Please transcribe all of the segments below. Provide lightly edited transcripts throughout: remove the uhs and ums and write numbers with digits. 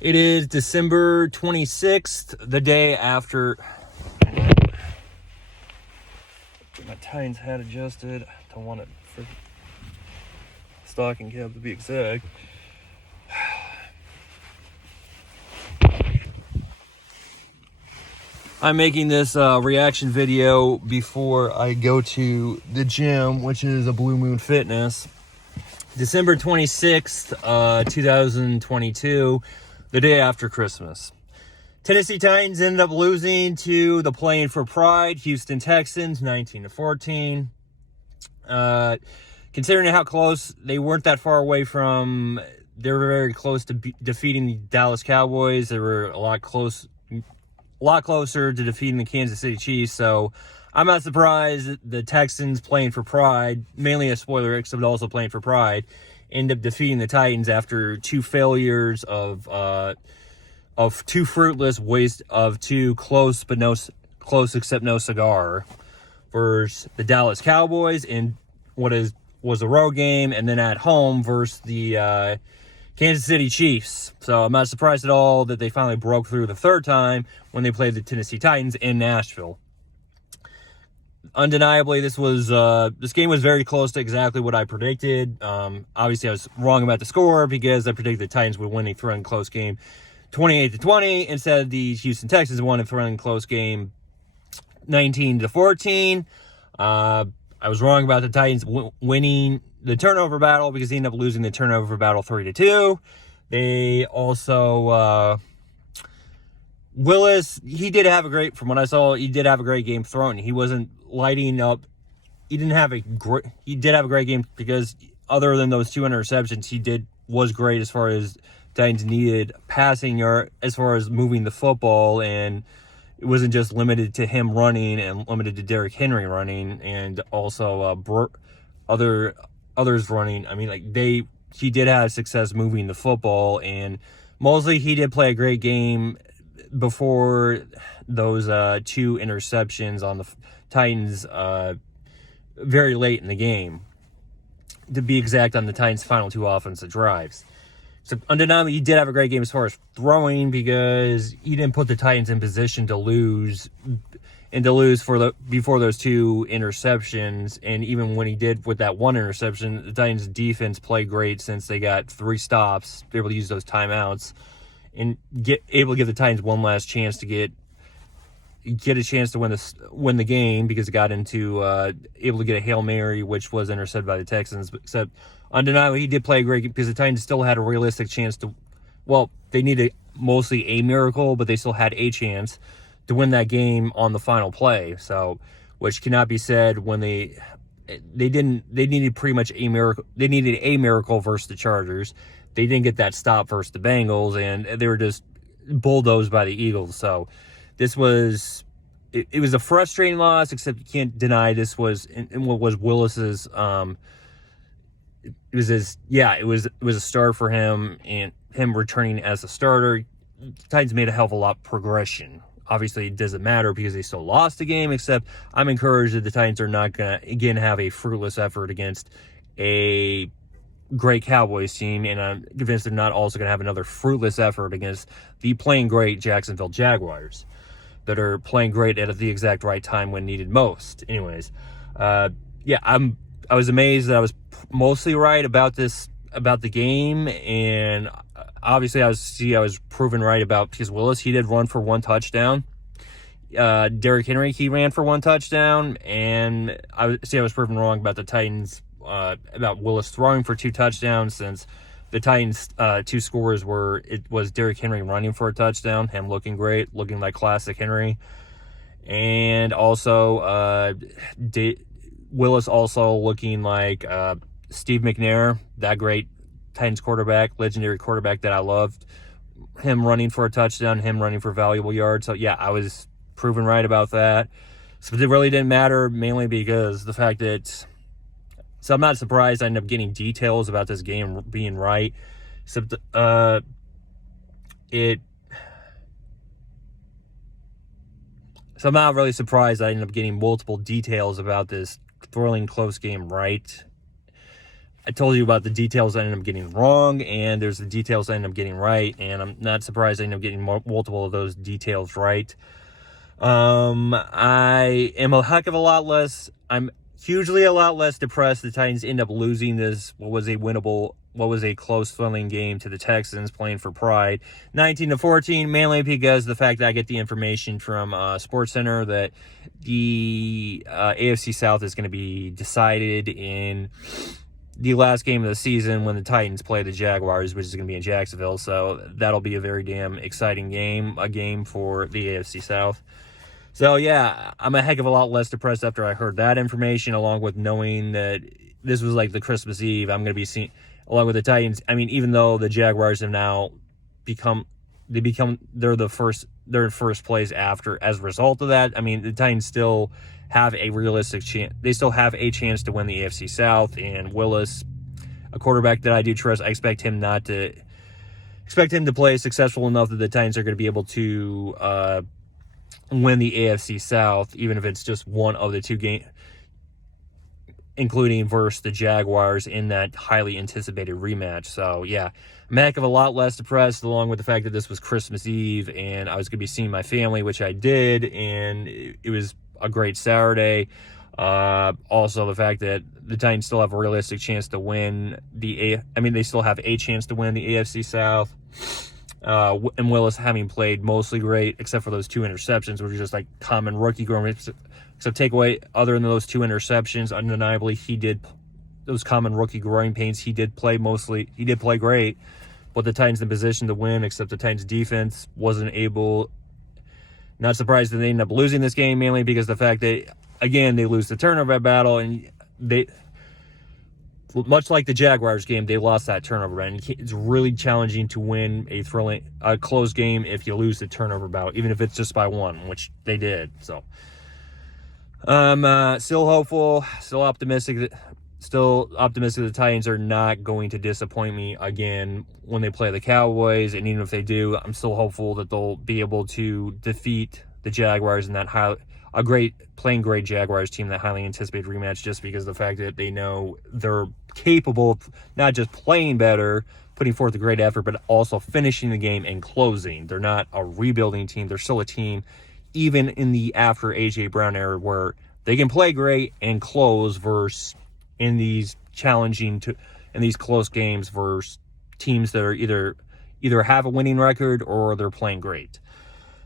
It is December 26th, the day after. Get my Titans hat adjusted. Don't want it for stocking cap to be exact. I'm making this reaction video before I go to the gym, which is a Blue Moon Fitness. December 26th, 2022, the day after Christmas. Tennessee Titans ended up losing to the Playing for Pride Houston Texans 19-14. Considering how close, they weren't that far away from, they were very close to defeating the Dallas Cowboys. They were a lot closer to defeating the Kansas City Chiefs. So I'm not surprised that the Texans, playing for pride, mainly a spoiler, except also playing for pride, end up defeating the Titans after two failures of two fruitless, waste of two close but no close except no cigar, versus the Dallas Cowboys in was a road game, and then at home versus the Kansas City Chiefs. So I'm not surprised at all that they finally broke through the third time when they played the Tennessee Titans in Nashville. Undeniably, this game was very close to exactly what I predicted. Obviously, I was wrong about the score because I predicted the Titans would win a thrilling close game 28-20. Instead, the Houston Texans won a thrilling close game 19-14. I was wrong about the Titans winning the turnover battle because they ended up losing the turnover battle 3-2. They also, Willis, he did have a great, from what I saw, he did have a great game throwing. He wasn't lighting up. He did have a great game because other than those two interceptions, he was great as far as Titans needed passing yard, as far as moving the football, and it wasn't just limited to him running and limited to Derrick Henry running, and also others running. I mean, he did have success moving the football, and mostly he did play a great game before those two interceptions on the Titans very late in the game. To be exact, on the Titans' final two offensive drives. So undeniably, he did have a great game as far as throwing because he didn't put the Titans in position to lose before those two interceptions. And even when he did with that one interception, the Titans defense played great since they got 3 stops, able to use those timeouts and able to give the Titans one last chance to get a chance to win the game, because it got into able to get a Hail Mary, which was intercepted by the Texans. Except undeniably, he did play a great game because the Titans still had a realistic chance to, well, they needed mostly a miracle, but they still had a chance to win that game on the final play. So, which cannot be said when they needed pretty much a miracle. They needed a miracle versus the Chargers. They didn't get that stop versus the Bengals, and they were just bulldozed by the Eagles. So this was, it was a frustrating loss, except you can't deny this was, and what was Willis's, it was a start for him, and him returning as a starter. The Titans made a hell of a lot of progression. Obviously, it doesn't matter because they still lost the game, except I'm encouraged that the Titans are not going to, again, have a fruitless effort against a great Cowboys team, and I'm convinced they're not also going to have another fruitless effort against the playing great Jacksonville Jaguars that are playing great at the exact right time when needed most. Anyways, I was amazed that I was mostly right about the game, and obviously I was proven right about, because Willis, he did run for 1 touchdown. Derrick Henry, he ran for 1 touchdown, and I was proven wrong about the Titans, about Willis throwing for 2 touchdowns, since the Titans' 2 scores was Derrick Henry running for a touchdown, him looking great, looking like classic Henry, and also Willis also looking like Steve McNair, that great Titans quarterback, legendary quarterback that I loved, him running for a touchdown, him running for valuable yards. So yeah, I was proven right about that. So it really didn't matter, mainly because the fact that, so I'm not surprised I ended up getting details about this game being right. So I'm not really surprised I ended up getting multiple details about this thrilling close game right. I told you about the details I ended up getting wrong, and there's the details I ended up getting right, and I'm not surprised I ended up getting multiple of those details right. I am I'm hugely a lot less depressed the Titans end up losing this, what was a close thrilling game to the Texans playing for pride, 19-14, mainly because the fact that I get the information from SportsCenter that the AFC South is going to be decided in the last game of the season when the Titans play the Jaguars, which is going to be in Jacksonville. So that'll be a very damn exciting game, a game for the AFC South. So yeah, I'm a heck of a lot less depressed after I heard that information, along with knowing that this was like the Christmas Eve. I'm going to be seeing, along with the Titans. I mean, even though the Jaguars have now they're in first place after, as a result of that. I mean, the Titans still have a realistic chance. They still have a chance to win the AFC South, and Willis, a quarterback that I do trust, I expect him to play successful enough that the Titans are going to be able to win the AFC South, even if it's just one of the two games, including versus the Jaguars in that highly anticipated rematch. So yeah, I'm a heck of a lot less depressed, along with the fact that this was Christmas Eve and I was going to be seeing my family, which I did, and it was a great Saturday. Also, the fact that the Titans still have a realistic chance to win they still have a chance to win the AFC South. And Willis having played mostly great, except for those 2 interceptions, which are just like common rookie growing. Except take away, other than those 2 interceptions, undeniably those common rookie growing pains. He did play great, but the Titans in position to win, except the Titans defense wasn't able. Not surprised that they ended up losing this game, mainly because the fact that, again, they lose the turnover battle, and much like the Jaguars game, they lost that turnover, and it's really challenging to win a close game if you lose the turnover battle, even if it's just by 1, which they did. So I'm still hopeful, still optimistic the Titans are not going to disappoint me again when they play the Cowboys, and even if they do, I'm still hopeful that they'll be able to defeat the Jaguars in that playing great Jaguars team, that highly anticipated rematch, just because of the fact that they know they're capable of not just playing better, putting forth a great effort, but also finishing the game and closing. They're not a rebuilding team. They're still a team, even in the after A.J. Brown era, where they can play great and close versus in these close games versus teams that are either have a winning record or they're playing great.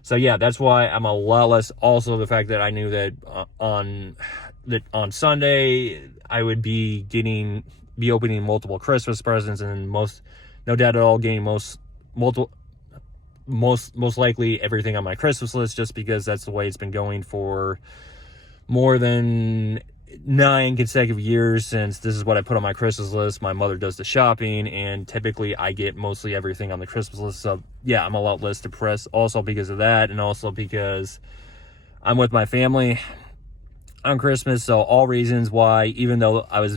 So yeah, that's why I'm a lot less. Also, the fact that I knew that on Sunday I would be opening multiple Christmas presents, and no doubt at all, getting most likely everything on my Christmas list, just because that's the way it's been going for more than 9 consecutive years since this is what I put on my Christmas list. My mother does the shopping, and typically I get mostly everything on the Christmas list. So yeah, I'm a lot less depressed, also because of that, and also because I'm with my family on Christmas. So all reasons why, even though I was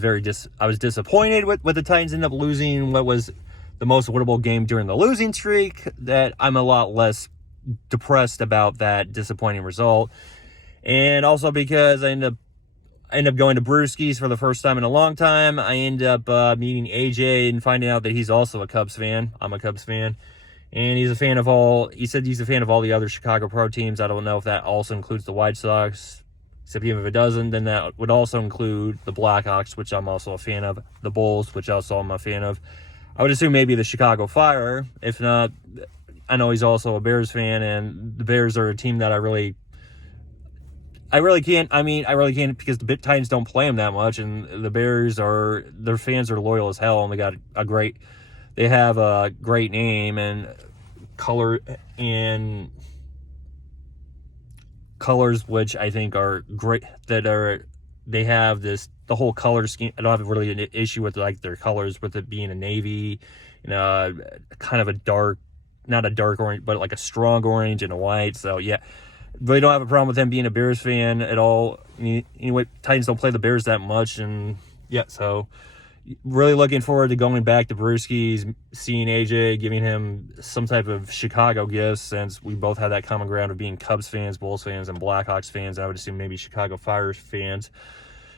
disappointed with the Titans ended up losing what was the most winnable game during the losing streak, that I'm a lot less depressed about that disappointing result. And also because I end up going to Brewski's for the first time in a long time. I end up meeting AJ and finding out that he's also a Cubs fan. I'm a Cubs fan. And he said he's a fan of all the other Chicago pro teams. I don't know if that also includes the White Sox. Except even if it doesn't, then that would also include the Blackhawks, which I'm also a fan of. The Bulls, which also I'm a fan of. I would assume maybe the Chicago Fire. If not, I know he's also a Bears fan, and the Bears are a team that I really can't because the Titans don't play them that much, and the Bears their fans are loyal as hell, and they have a great name and colors, which I think are great. They have the whole color scheme. I don't have really an issue with like their colors, with it being a navy, kind of a dark, not a dark orange, but like a strong orange and a white. So yeah. Really don't have a problem with him being a Bears fan at all. Anyway, Titans don't play the Bears that much, and yeah, so really looking forward to going back to Brewski's, seeing AJ, giving him some type of Chicago gift, since we both have that common ground of being Cubs fans, Bulls fans, and Blackhawks fans. I would assume maybe Chicago Fire fans.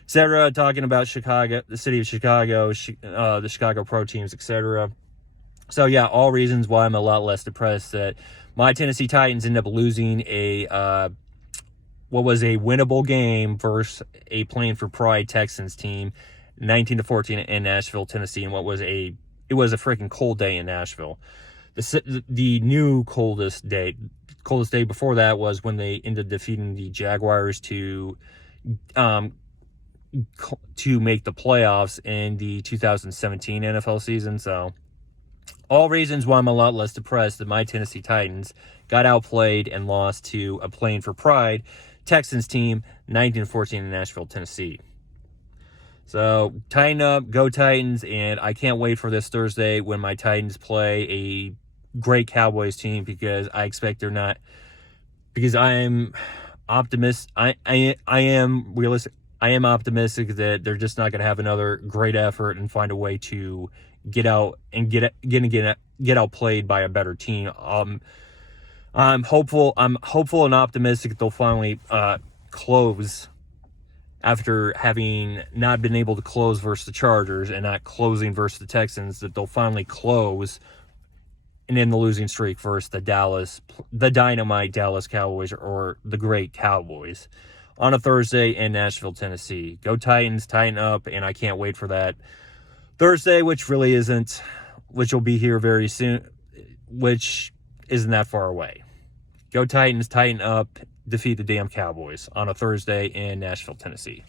etc. Talking about Chicago, the city of Chicago, the Chicago pro teams, etc. So yeah, all reasons why I'm a lot less depressed that my Tennessee Titans end up losing what was a winnable game versus a playing for pride Texans team, 19-14 in Nashville, Tennessee, and it was a freaking cold day in Nashville. The new coldest day before that was when they ended up defeating the Jaguars to make the playoffs in the 2017 NFL season. So all reasons why I'm a lot less depressed that my Tennessee Titans got outplayed and lost to a playing for pride Texans team, 19-14 in Nashville, Tennessee. So tighten up, go Titans, and I can't wait for this Thursday when my Titans play a great Cowboys team, because I expect they're not, because I am optimistic. I am realistic. I am optimistic that they're just not going to have another great effort and find a way to get out and get outplayed by a better team. I'm hopeful and optimistic that they'll finally close after having not been able to close versus the Chargers and not closing versus the Texans, that they'll finally close and end the losing streak versus the dynamite Dallas Cowboys, or the great Cowboys, on a Thursday in Nashville, Tennessee. Go Titans, tighten up, and I can't wait for that Thursday, which will be here very soon, which isn't that far away. Go Titans, tighten up, defeat the damn Cowboys on a Thursday in Nashville, Tennessee.